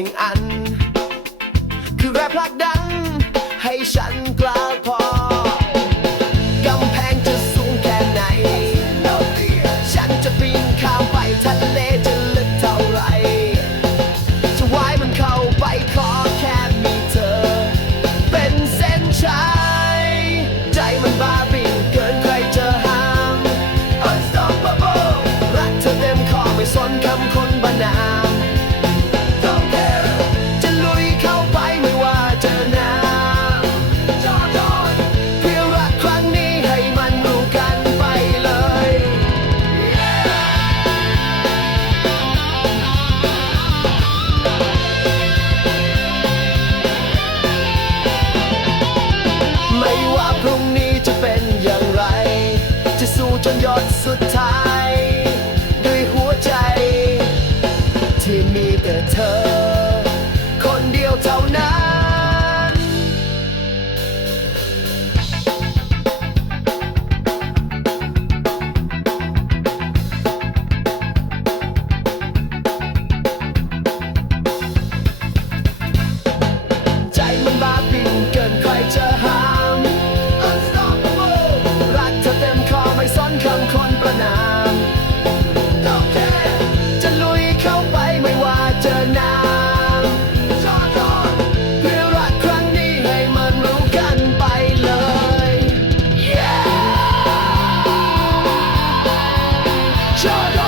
ิ่งอัน คือแรงผลักดันให้ฉันกล้า ยดสุดท้าย Shut up!